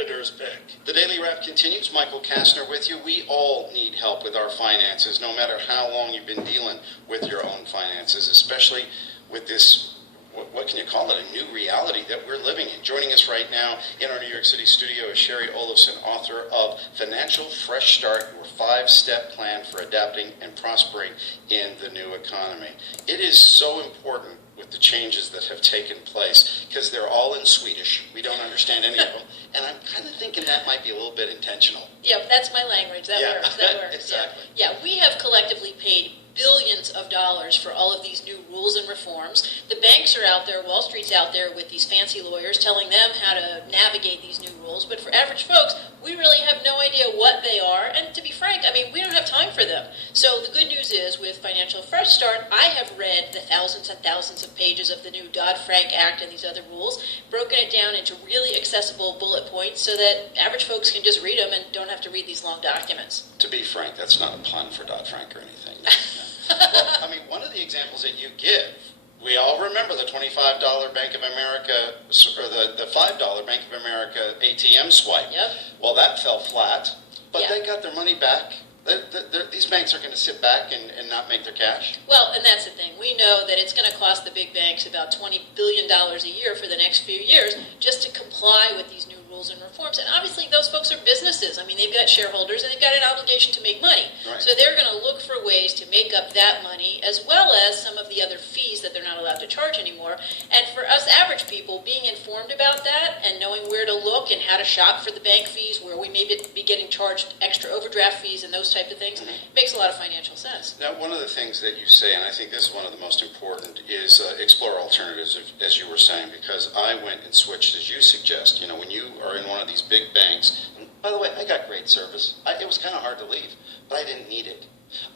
editor's pick. The Daily Wrap continues. Michael Castner with you. We all need help with our finances, no matter how long you've been dealing with your own finances, especially with this, what can you call it, a new reality that we're living in. Joining us right now in our New York City studio is Shari Olefson, author of Financial Fresh Start, your 5-step plan for adapting and prospering in the new economy. It is so important with the changes that have taken place, because they're all in Swedish. We don't understand any of them. And I'm kind of thinking that might be a little bit intentional. Yeah, that's my language. That works. Exactly. Yeah, we have collectively paid billions of dollars for all of these new rules and reforms. The banks are out there, Wall Street's out there with these fancy lawyers telling them how to navigate these new rules. But for average folks, we really have no idea what they are. And to be frank, I mean, we don't have time for them. So the good news is, with Financial Fresh Start, I have read the thousands and thousands of pages of the new Dodd-Frank Act and these other rules, broken it down into really accessible bullet points so that average folks can just read them and don't have to read these long documents. To be frank, that's not a pun for Dodd-Frank or anything. Well, I mean, one of the examples that you give, we all remember the $25 Bank of America, or the $5 Bank of America ATM swipe. Yep. Well, that fell flat, but Yeah. they got their money back. These banks are going to sit back and not make their cash. Well, and that's the thing. We know that it's going to cost the big banks about $20 billion a year for the next few years just to comply with these new rules and reforms. And obviously, those folks are businesses. I mean, they've got shareholders and they've got an obligation to make money. Right. So they're going to look for ways to make up that money, as well as some of the other fees that they're not allowed to charge anymore. And for us average people, being informed about that and knowing where to look and how to shop for the bank fees, where we may be getting charged extra overdraft fees and those type of things, makes a lot of financial sense. Now, one of the things that you say, and I think this is one of the most important, is explore alternatives, as you were saying, because I went and switched, as you suggest. You know, when you are in one of these big banks, and by the way, I got great service. It was kind of hard to leave, but I didn't need it.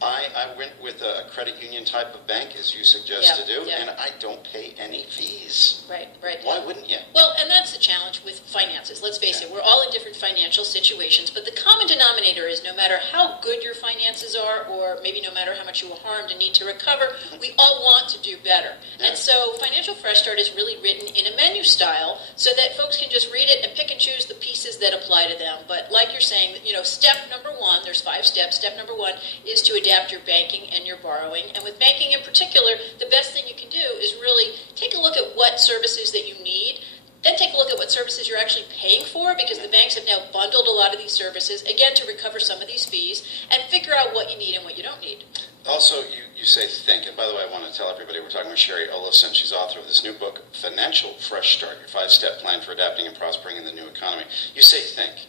I went with a credit union type of bank, as you suggest to do, and I don't pay any fees. Right. Why wouldn't you? Well, and that's the challenge with finances. Let's face it, we're all in different financial situations, but the common denominator is no matter how good your finances are, or maybe no matter how much you were harmed and need to recover, we all want to do better. Yeah. And so Financial Fresh Start is really written in a menu style so that folks can just read it and pick and choose the pieces that apply to them. But like you're saying, you know, step number one, there's 5 steps. Step number 1 is to adapt your banking and your borrowing. And with banking in particular, the best thing you can do is really take a look at what services that you need, then take a look at what services you're actually paying for, because the banks have now bundled a lot of these services, again, to recover some of these fees, and figure out what you need and what you don't need. Also, you say think, and by the way, I want to tell everybody we're talking with Shari Olefson. She's author of this new book, Financial Fresh Start, your 5-step plan for adapting and prospering in the new economy. You say think,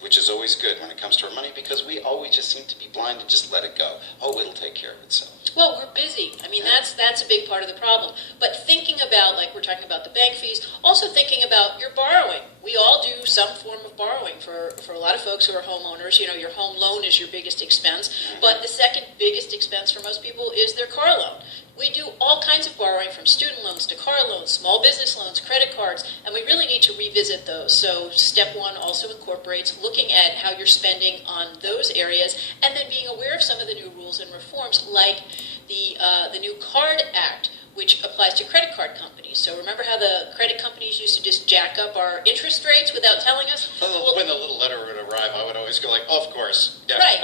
which is always good when it comes to our money, because we always just seem to be blind and just let it go. Oh, it'll take care of itself. Well, we're busy. I mean, that's a big part of the problem. But thinking about, like we're talking about the bank fees, also thinking about your borrowing. We all do some form of borrowing. For a lot of folks who are homeowners, you know, your home loan is your biggest expense. But the second biggest expense for most people is their car loan. We do all kinds of borrowing, from student loans to car loans, small business loans, credit cards, and we really need to revisit those. So step 1 also incorporates looking at how you're spending on those areas, and then being aware of some of the new rules and reforms, like the new Card Act, which applies to credit card companies. So remember how the credit companies used to just jack up our interest rates without telling us? When the little letter would arrive, I would always go like, oh, of course. Yeah. Right.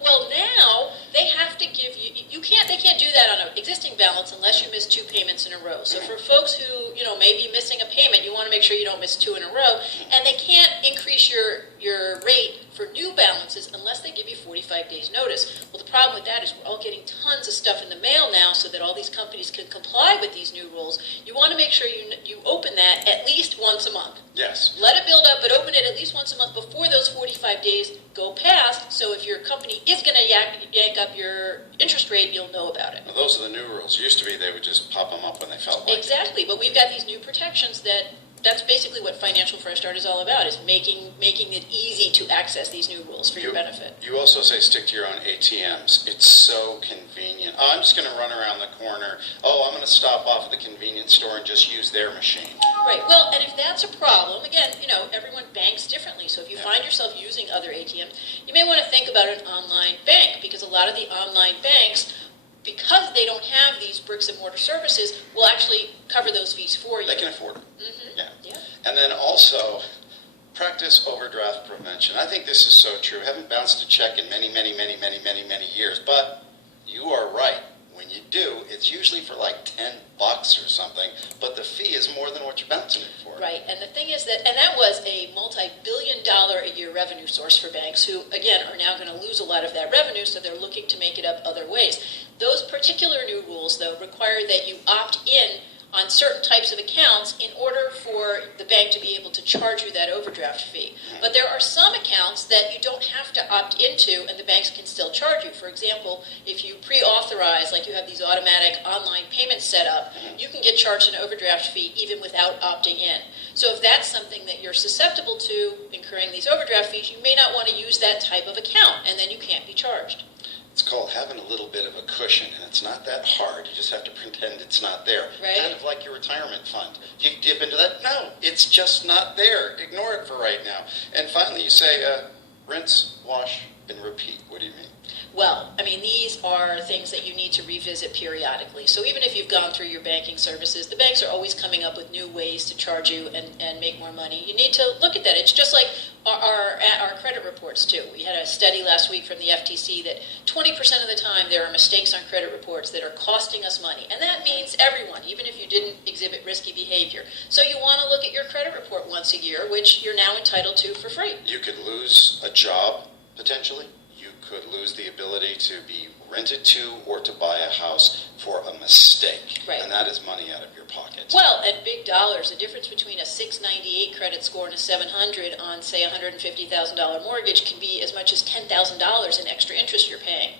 Well, now they have to give you. They can't do that on an existing balance unless you miss 2 payments in a row. So for folks who, you know, may be missing a payment, you want to make sure you don't miss 2 in a row, and they can't increase your rate for new balances unless they give you 45 days notice. Well, the problem with that is we're all getting tons of stuff in the mail now, so that all these companies can comply with these new rules. You want to make sure you open that at least once a month. Yes. Let it build up, but open it at least once a month before those 45 days go past, so if your company is going to yank up your interest rate, you'll know about it. Well, those are the new rules. Used to be they would just pop them up when they felt like Exactly, but we've got these new protections that's basically what Financial Fresh Start is all about, is making it easy to access these new rules for your benefit. You also say stick to your own ATMs. It's so convenient. Oh, I'm just going to run around the corner. Oh, I'm going to stop off at the convenience store and just use their machine. Right, well, and if that's a problem, again, you know, everyone banks differently, so if you find yourself using other ATMs, you may want to think about an online bank, because a lot of the online banks, because they don't have these bricks and mortar services, will actually cover those fees for you. They can afford it. Mm-hmm. Yeah. And then also, practice overdraft prevention. I think this is so true. I haven't bounced a check in many years, but you are right. When you do, it's usually for like $10 or something, but the fee is more than what you're bouncing it for. Right, and the thing is that was a multi-billion-dollar a year revenue source for banks who, again, are now going to lose a lot of that revenue, so they're looking to make it up other ways. Those particular new rules, though, require that you opt in on certain types of accounts in order for the bank to be able to charge you that overdraft fee. But there are some accounts that you don't have to opt into and the banks can still charge you. For example, if you pre-authorize, like you have these automatic online payments set up, you can get charged an overdraft fee even without opting in. So if that's something that you're susceptible to, incurring these overdraft fees, you may not want to use that type of account, and then you can't be charged. It's called having a little bit of a cushion, and it's not that hard. You just have to pretend it's not there. Right. Kind of like your retirement fund. You dip into that. No, it's just not there. Ignore it for right now. And finally, you say, rinse, wash, and repeat. What do you mean? Well, I mean, these are things that you need to revisit periodically. So even if you've gone through your banking services, the banks are always coming up with new ways to charge you and make more money. You need to look at that. It's just like our credit reports, too. We had a study last week from the FTC that 20% of the time there are mistakes on credit reports that are costing us money. And that means everyone, even if you didn't exhibit risky behavior. So you want to look at your credit report once a year, which you're now entitled to for free. You could lose a job, potentially. You could lose the ability to be rented to or to buy a house for a mistake. Right. And that is money out of your pocket. Well, at big dollars, the difference between a 698 credit score and a 700 on, say, a $150,000 mortgage can be as much as $10,000 in extra interest you're paying.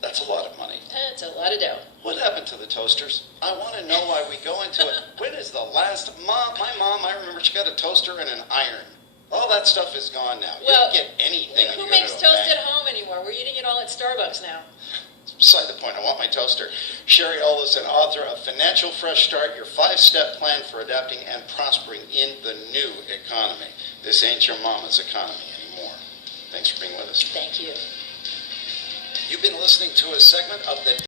That's a lot of money. That's a lot of dough. What happened to the toasters? I want to know why we go into it. When is the last... My mom, I remember she got a toaster and an iron. All that stuff is gone now. You Well, don't get anything when who you makes go to a toast bank. at home anymore? We're eating it all at Starbucks now. Beside the point, I want my toaster. Shari Olefson, author of Financial Fresh Start, your 5-step plan for adapting and prospering in the new economy. This ain't your mama's economy anymore. Thanks for being with us. Thank you. You've been listening to a segment of the